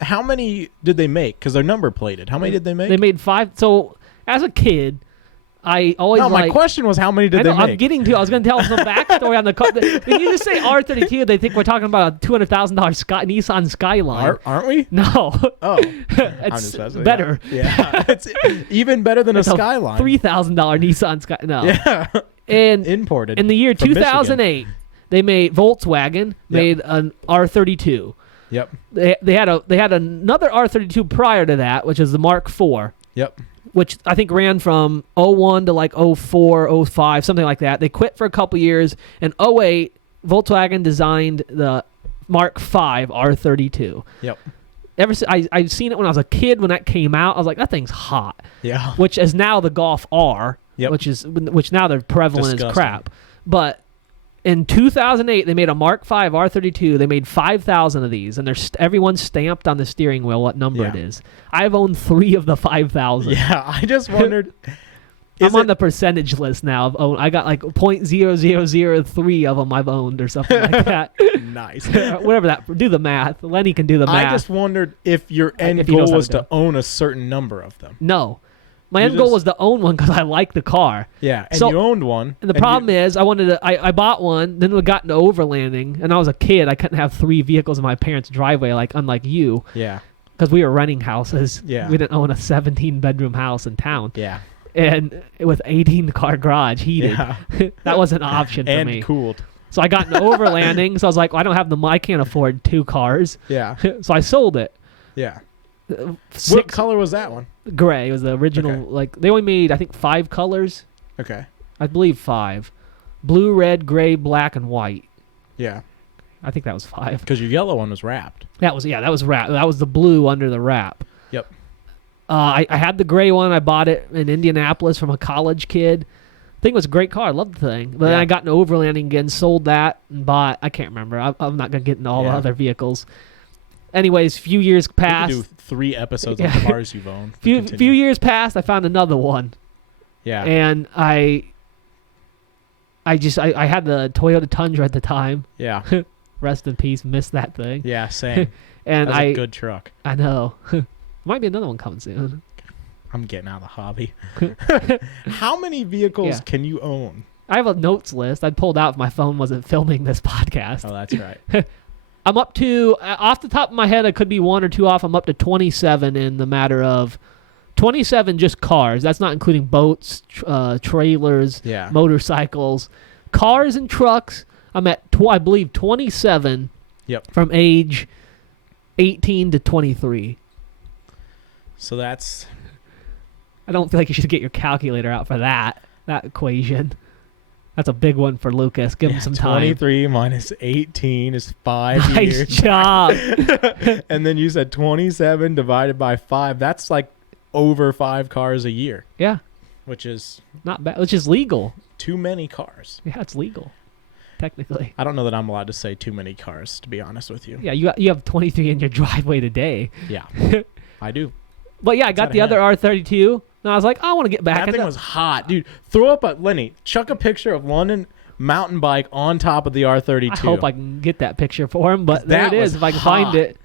How many did they make? Because they're number plated. How many did they make? They made 5. So as a kid, I always my question was how many did they make? I'm getting to. I was going to tell some backstory on the car. When you just say R32, they think we're talking about a $200,000 Nissan Skyline. Aren't we? No. Oh, It's better. Yeah, it's even better than a Skyline. $3,000 Nissan Skyline. No. Yeah, and imported in the year from 2008, they made Volkswagen made an R32. Yep. They had another R32 prior to that, which is the Mark IV. Yep. Which I think ran from 01 to like 04, 05, something like that. They quit for a couple years. In 08, Volkswagen designed the Mark V R32. Yep. I've seen it when I was a kid when that came out. I was like, that thing's hot. Yeah. Which is now the Golf R, yep. which now they're prevalent as Disgusting. crap. But in 2008, they made a Mark V R32. They made 5,000 of these, and everyone's stamped on the steering wheel what number it is. I've owned 3 of the 5,000. Yeah, I just wondered. I'm on the percentage list now. I got like 0.0003 of them I've owned or something like that. Nice. Whatever that. Do the math. Lenny can do the math. I just wondered if your end goal was to own a certain number of them. No. My end goal was to own one because I like the car. Yeah, and so, you owned one. And the problem is, I bought one, then we got into overlanding, and I was a kid. I couldn't have 3 vehicles in my parents' driveway, unlike you. Yeah. Because we were renting houses. Yeah. We didn't own a 17-bedroom house in town. Yeah. And with 18-car garage heated. Yeah. That was an option for me. And cooled. So I got into overlanding, so I was like, well, I don't have I can't afford 2 cars. Yeah. So I sold it. Yeah. What color was that one? Gray. It was the original. Okay. They only made, I think, 5 colors. Okay. I believe 5. Blue, red, gray, black, and white. Yeah. I think that was 5. Because your yellow one was wrapped. That was wrap. That was the blue under the wrap. Yep. I had the gray one. I bought it in Indianapolis from a college kid. I think it was a great car. I loved the thing. But then I got into overlanding again, sold that, and bought, I can't remember. I'm not going to get into all the other vehicles. Anyways, few years passed. We could do 3 episodes on the cars you've owned. Few years passed. I found another one. Yeah. And I had the Toyota Tundra at the time. Yeah. Rest in peace. Missed that thing. Yeah, same. And That's a good truck. I know. Might be another one coming soon. I'm getting out of the hobby. How many vehicles can you own? I have a notes list. I pulled out if my phone wasn't filming this podcast. Oh, that's right. I'm up to, off the top of my head, I could be 1 or 2 off. I'm up to 27 in the matter of 27 just cars. That's not including boats, trailers, motorcycles. Cars and trucks, I'm at, I believe, 27 from age 18 to 23. So that's... I don't feel like you should get your calculator out for that equation. That's a big one for Lucas. Give him some time. 23 minus 18 is 5 nice years. Nice job. And then you said 27 divided by 5. That's like over 5 cars a year. Yeah. Which is... not bad. Which is legal. Too many cars. Yeah, it's legal. Technically. I don't know that I'm allowed to say too many cars, to be honest with you. Yeah, you have 23 in your driveway today. Yeah. I do. But yeah, I got the other R32. And I was like, I want to get back. That thing was hot. Dude, throw up Lenny, chuck a picture of London mountain bike on top of the R32. I hope I can get that picture for him, but there it is if I can find it.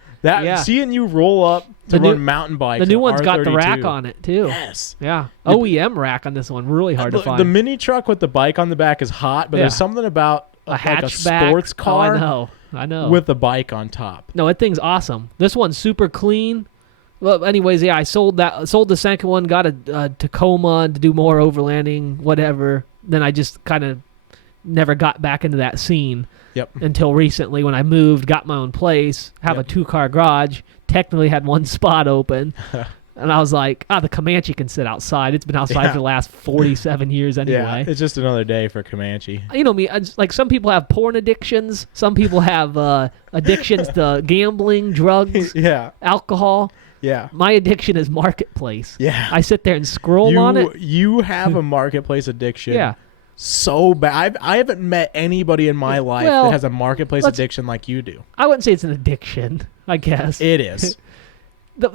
Seeing you roll up to run mountain bikes. The new one's R32. got the rack on it too. Yes. Yeah. OEM rack on this one. Really hard to find. The mini truck with the bike on the back is hot, but there's something about a hatchback. A sports car. Oh, I know. With the bike on top. No, that thing's awesome. This one's super clean. Well, anyways, I sold the second one, got a Tacoma to do more overlanding, whatever. then I just kind of never got back into that scene. Yep. Until recently when I moved, got my own place, have a 2-car garage, technically had one spot open. And I was like, the Comanche can sit outside. It's been outside for the last 47 years anyway. Yeah, it's just another day for Comanche. You know me, like some people have porn addictions. Some people have addictions to gambling, drugs, alcohol. Yeah. My addiction is Marketplace. Yeah. I sit there and scroll on it. You have a Marketplace addiction. Yeah. So bad. I haven't met anybody in my life that has a Marketplace addiction like you do. I wouldn't say it's an addiction, I guess. It is.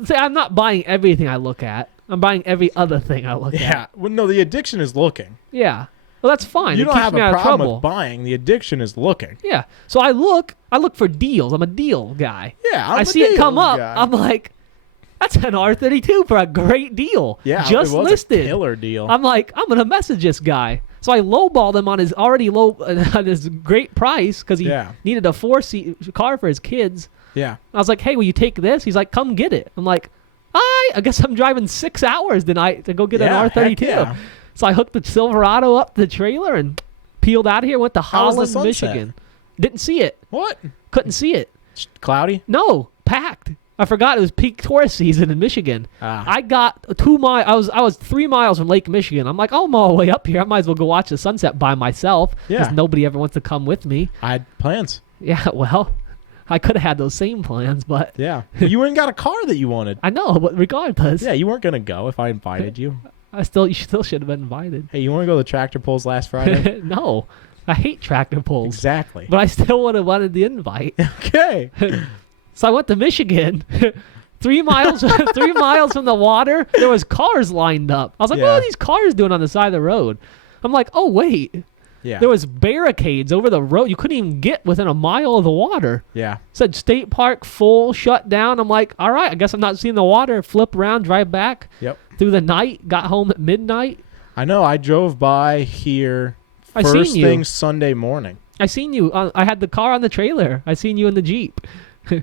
See, I'm not buying everything I look at. I'm buying every other thing I look at. Yeah. Well, no, the addiction is looking. Yeah. Well, that's fine. You it don't keeps have me a out of problem trouble. with buying. The addiction is looking. Yeah. So I look for deals. I'm a deal guy. Yeah. I see it come up. I'm like, that's an R32 for a great deal. Yeah. Just it was listed. A killer deal. I'm like, I'm gonna message this guy. So I lowballed him on his already low, on his great price because he needed a 4-seat car for his kids. Yeah. I was like, hey, will you take this? He's like, come get it. I'm like, I guess I'm driving 6 hours tonight to go get an R32. Yeah. So I hooked the Silverado up to the trailer and peeled out of here. Went to Holland, Michigan. Didn't see it. What? Couldn't see it. Cloudy? No, packed. I forgot it was peak tourist season in Michigan. I got 2 miles. I was 3 miles from Lake Michigan. I'm like, I'm all the way up here. I might as well go watch the sunset by myself. Because nobody ever wants to come with me. I had plans. Yeah, well, I could have had those same plans, but yeah, you went and got a car that you wanted. I know, but regardless. Yeah, you weren't gonna go if I invited you. You still should have been invited. Hey, you want to go to the tractor pulls last Friday? No, I hate tractor pulls. Exactly. But I still would have wanted the invite. Okay. So I went to Michigan. 3 miles, 3 miles from the water, there was cars lined up. I was like, what are these cars doing on the side of the road? I'm like, oh wait. Yeah. There was barricades over the road. You couldn't even get within a mile of the water. Yeah. Said state park full, shut down. I'm like, all right, I guess I'm not seeing the water. Flip around, drive back. Yep. Through the night, got home at midnight. I know. I drove by here first thing Sunday morning. I seen you. I had the car on the trailer. I seen you in the Jeep. You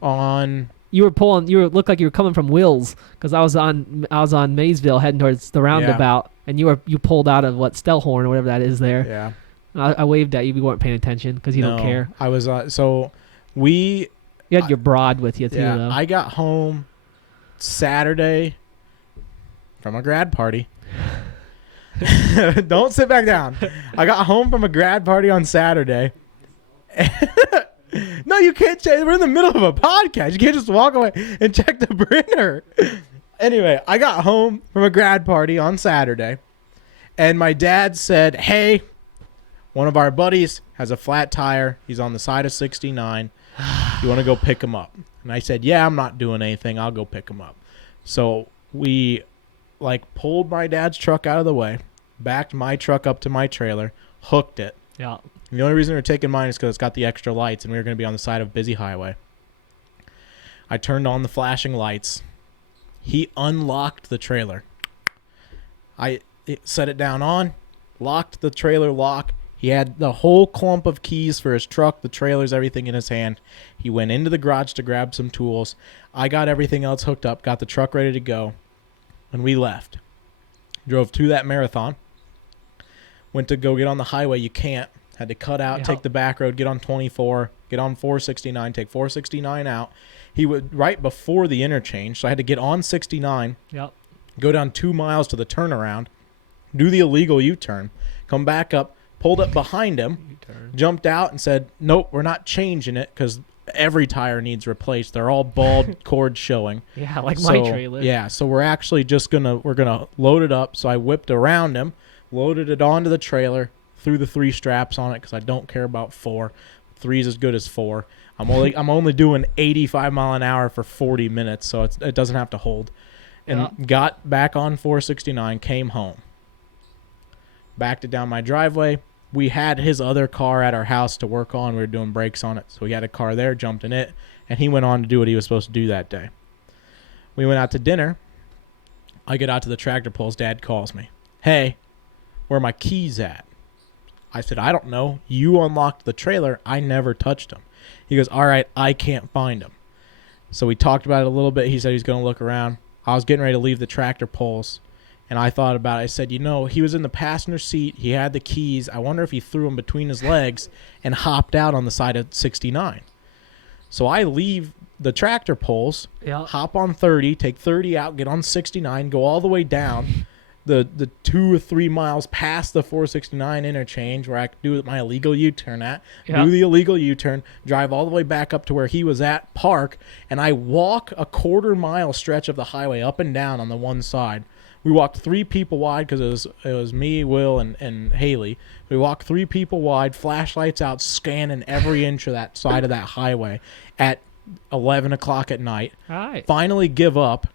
looked like you were coming from Wills because I was on Maysville heading towards the roundabout, and you pulled out of Stellhorn or whatever that is there. Yeah. I waved at you. You weren't paying attention because you don't care. I was you had your broad with you too. Yeah, though. I got home Saturday from a grad party. Don't sit back down. I got home from a grad party on Saturday. No, you can't. We're in the middle of a podcast. You can't just walk away and check the printer. Anyway, I got home from a grad party on Saturday, and my dad said, hey, one of our buddies has a flat tire. He's on the side of 69. You want to go pick him up? And I said, yeah, I'm not doing anything. I'll go pick him up. So we pulled my dad's truck out of the way, backed my truck up to my trailer, hooked it. Yeah. The only reason we were taking mine is because it's got the extra lights, and we were going to be on the side of a busy highway. I turned on the flashing lights. He unlocked the trailer. I set it down on, locked the trailer lock. He had the whole clump of keys for his truck, the trailers, everything in his hand. He went into the garage to grab some tools. I got everything else hooked up, got the truck ready to go, and we left. Drove to that marathon. Went to go get on the highway. You can't. Had to cut out, take the back road, get on 24, get on 469, take 469 out. He would right before the interchange, so I had to get on 69, go down 2 miles to the turnaround, do the illegal U-turn, come back up, pulled up behind him, jumped out and said, nope, we're not changing it because every tire needs replaced. They're all bald cords showing. Yeah, like my trailer. Yeah, so we're actually we're gonna load it up. So I whipped around him, loaded it onto the trailer, threw the 3 straps on it because I don't care about 4. 3 is as good as 4. I'm only doing 85 mile an hour for 40 minutes, so it doesn't have to hold. And got back on 469, came home, backed it down my driveway. We had his other car at our house to work on. We were doing brakes on it, so we had a car there, jumped in it, and he went on to do what he was supposed to do that day. We went out to dinner. I get out to the tractor pulls. Dad calls me. Hey, where are my keys at? I said, I don't know. You unlocked the trailer. I never touched them. He goes, all right, I can't find them. So we talked about it a little bit. He said he's going to look around. I was getting ready to leave the tractor pulls, And I thought about it. I said, he was in the passenger seat. He had the keys. I wonder if he threw them between his legs and hopped out on the side of 69. So I leave the tractor pulls, hop on 30, take 30 out, get on 69, go all the way down the 2 or 3 miles past the 469 interchange where I could do my illegal U-turn at, do the illegal U-turn, drive all the way back up to where he was at, park, and I walk a 1/4 mile stretch of the highway up and down on the one side. We walked 3 people wide because it was me, Will, and Haley. We walked 3 people wide, flashlights out, scanning every inch of that side of that highway at 11 o'clock at night. All right. Finally give up,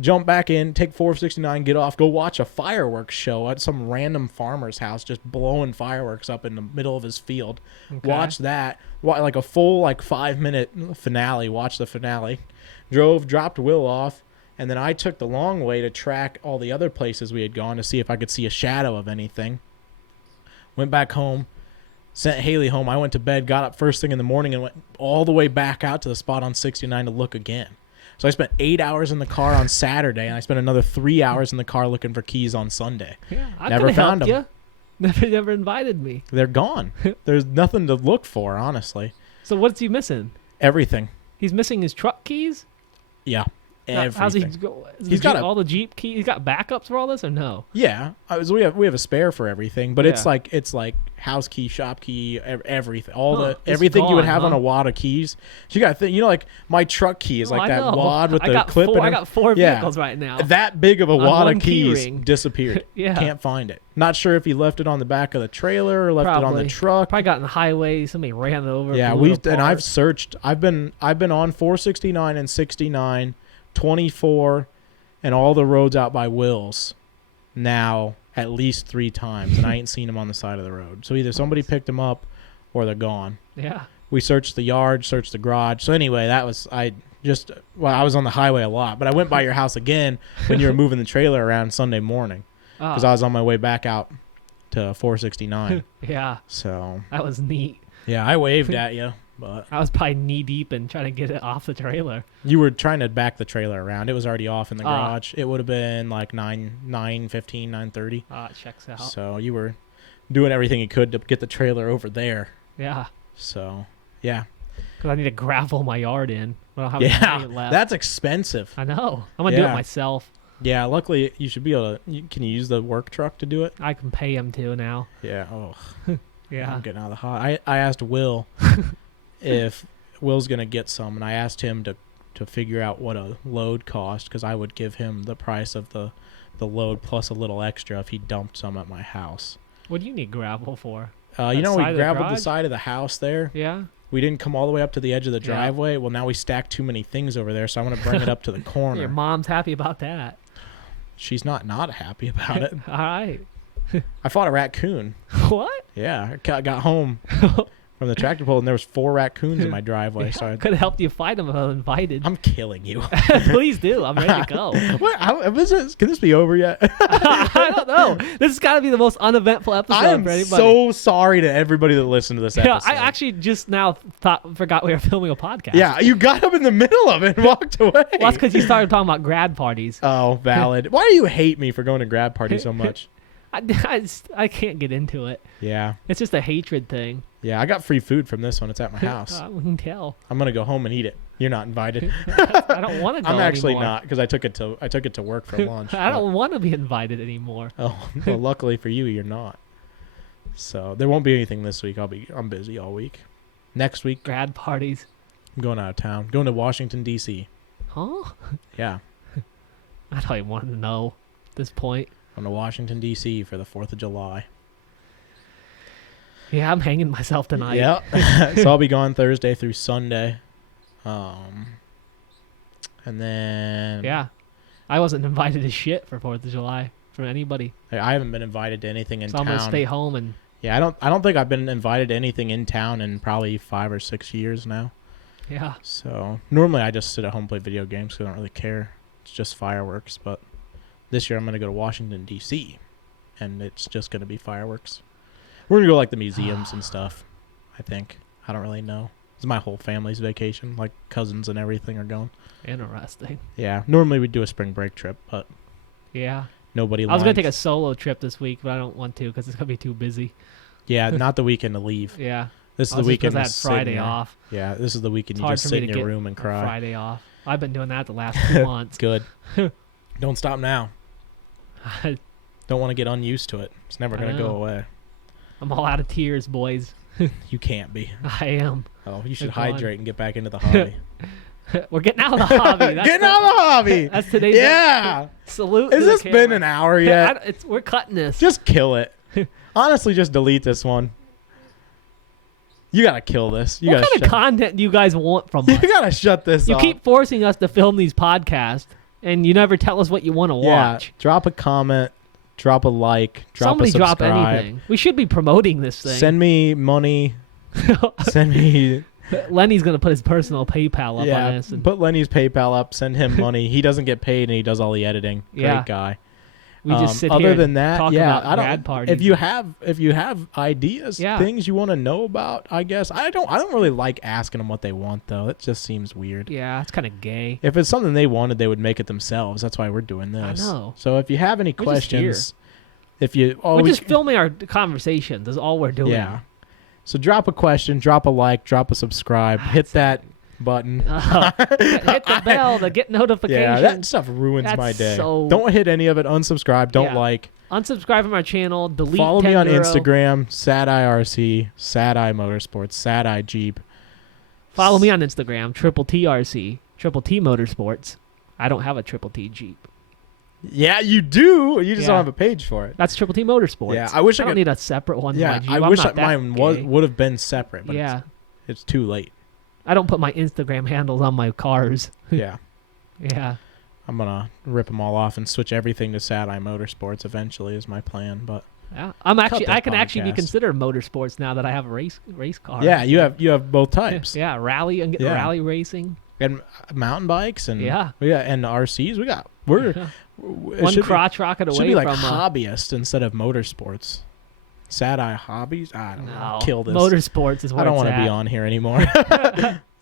jump back in, take 469, get off, go watch a fireworks show at some random farmer's house just blowing fireworks up in the middle of his field. Okay. Watch that, like a full 5-minute finale, watch the finale. Dropped Will off. And then I took the long way to track all the other places we had gone to see if I could see a shadow of anything. Went back home, sent Haley home. I went to bed, got up first thing in the morning, and went all the way back out to the spot on 69 to look again. So I spent 8 hours in the car on Saturday, and I spent another 3 hours in the car looking for keys on Sunday. Yeah, I never found them. You. Never invited me. They're gone. There's nothing to look for, honestly. So what's he missing? Everything. He's missing his truck keys? Yeah. Everything. How's he go? He's got all the Jeep keys. He's got backups for all this, or no? Yeah, we have a spare for everything, but it's like house key, shop key, everything, everything you would have on a wad of keys. So you got to think, like my truck key is that wad with the clip. I got 4 vehicles right now. That big of a wad of keys disappeared. Yeah, can't find it. Not sure if he left it on the back of the trailer or left it on the truck. Probably got in the highway. Somebody ran it over. Yeah, I've searched. I've been on 469 and 69. 24 and all the roads out by Will's now at least 3 times, and I ain't seen them on the side of the road. So either somebody picked them up or they're gone. Yeah. We searched the yard, searched the garage. So anyway, I was on the highway a lot, but I went by your house again when you were moving the trailer around Sunday morning because I was on my way back out to 469. Yeah. So that was neat. Yeah, I waved at you. But I was probably knee deep in trying to get it off the trailer. You were trying to back the trailer around. It was already off in the garage. It would have been like 9:15, 9:30. It checks out. So you were doing everything you could to get the trailer over there. Yeah. So, yeah. Because I need to gravel my yard in. I don't have any left. That's expensive. I know. I'm going to do it myself. Yeah, luckily you should be able to. Can you use the work truck to do it? I can pay him to now. Yeah. Oh. Yeah. I'm getting out of the hot. I asked Will if Will's going to get some, and I asked him to figure out what a load cost because I would give him the price of the load plus a little extra if he dumped some at my house. What do you need gravel for? We graveled the side of the house there. Yeah. We didn't come all the way up to the edge of the driveway. Yeah. Well, now we stacked too many things over there, so I want to bring it up to the corner. Your mom's happy about that. She's not happy about it. All right. I fought a raccoon. What? Yeah. I got home from the tractor pull, and there was 4 raccoons in my driveway. So I could have helped you fight them if I was invited. I'm killing you. Please do. I'm ready to go. Can this be over yet? I don't know. This has got to be the most uneventful episode for anybody. So sorry to everybody that listened to this episode. Yeah, I actually just now forgot we were filming a podcast. Yeah, you got up in the middle of it and walked away. Well, that's because you started talking about grad parties. Oh, valid. Why do you hate me for going to grad parties so much? I can't get into it. Yeah. It's just a hatred thing. Yeah, I got free food from this one. It's at my house. We can tell. I'm gonna go home and eat it. You're not invited. I don't want to go. I'm actually anymore. Not because I took it to work for lunch. I don't want to be invited anymore. Oh, well, luckily for you, you're not. So there won't be anything this week. I'm busy all week. Next week, grad parties. I'm going out of town. Going to Washington D.C. Huh? Yeah. I don't even want to know at this point. Going to Washington D.C. for the 4th of July. Yeah, I'm hanging myself tonight. Yeah. So I'll be gone Thursday through Sunday. And then... Yeah. I wasn't invited to shit for 4th of July from anybody. I haven't been invited to anything in town. So I'm going to stay home and... Yeah, I don't think I've been invited to anything in town in probably 5 or 6 years now. Yeah. So normally I just sit at home and play video games because I don't really care. It's just fireworks. But this year I'm going to go to Washington, D.C. And it's just going to be fireworks. We're going to go like the museums and stuff, I think. I don't really know. It's my whole family's vacation. Like cousins and everything are going. Interesting. Yeah. Normally we'd do a spring break trip, but yeah, nobody. I was gonna take a solo trip this week, but I don't want to because it's gonna be too busy. Yeah, not the weekend to leave. Yeah. This is the weekend I to had sit Friday in your- off. Yeah, this is the weekend It's you hard just for sit me in to your get room and a cry. Friday off. I've been doing that the last 2 months. Good. Don't stop now. Don't want to get unused to it. It's never I gonna go know. away. I'm all out of tears, boys. You can't be. I am. Oh, you should They're gone. hydrate and get back into the hobby. We're getting out of the hobby. That's Getting out of the hobby. That's today's Yeah. salute. Has to the this been camera. an hour yet? We're cutting this. Just kill it. Honestly, just delete this one. You gotta kill this. You What gotta kind of content do you guys want from us? You gotta shut this You off. keep forcing us to film these podcasts, and you never tell us what you want to watch. Drop a comment. Drop a like. Drop Somebody a subscribe. drop anything. We should be promoting this thing. Send me money. Send me. Lenny's gonna put his personal PayPal up on this. And Put Lenny's PayPal up. Send him money. He doesn't get paid, and he does all the editing. Yeah. Great guy. we just sit other here than and that, talk yeah, about I don't. grad parties. If you have ideas, Yeah. things you want to know about, I guess I don't really like asking them what they want though. It just seems weird. Yeah, it's kind of gay. If it's something they wanted, they would make it themselves. That's why we're doing this. I know. So if you have any We're just questions, if you we're just filming our conversations. That's all we're doing. yeah. So drop a question, drop a like, drop a subscribe, hit that button. Hit the bell to get notifications. Yeah, that stuff ruins That's my day. so- Don't hit any of it. Unsubscribe. Don't Yeah. like. Unsubscribe from our channel. Delete. Follow me on 10 euro. Instagram. SadIRC, SadI Motorsports, SadI Jeep. Follow me on Instagram. Triple TRC. Triple T Motorsports. I don't have a Triple T Jeep. Yeah, you do. You just Yeah. don't have a page for it. That's Triple T Motorsports. Yeah, I wish I don't could- need a separate one. For my Yeah, Jeep. I I'm wish not that mine gay. would have been separate, but Yeah, it's too late. I don't put my Instagram handles on my cars. Yeah. Yeah. I'm going to rip them all off and switch everything to SadI Motorsports eventually is my plan, but Yeah, I'm actually. that I can actually be podcast. considered motorsports now that I have a race car. yeah, you have both types. Yeah, rally and Yeah. rally racing. And mountain bikes and Yeah. and RCs. We're Yeah. it One should be- crotch rocket It away should be like from hobbyist instead of motorsports. SadI hobbies? I don't know. Kill this. Motorsports is where I don't want to be on here anymore.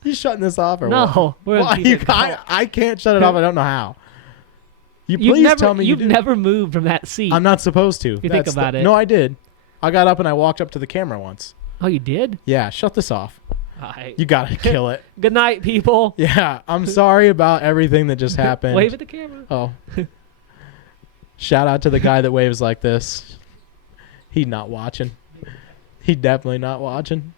You shutting this off or what? No, we're gonna Why keep you it going. I can't shut it off. I don't know how. You You've please never, tell me you've you did. never moved from that seat. I'm not supposed to. If you think about it. No, I did. I got up and I walked up to the camera once. Oh, you did? Yeah, shut this off. All right. You gotta kill it. Good night, people. Yeah, I'm sorry about everything that just happened. Wave at the camera. Oh. Shout out to the guy that waves like this. He not watching. He definitely not watching.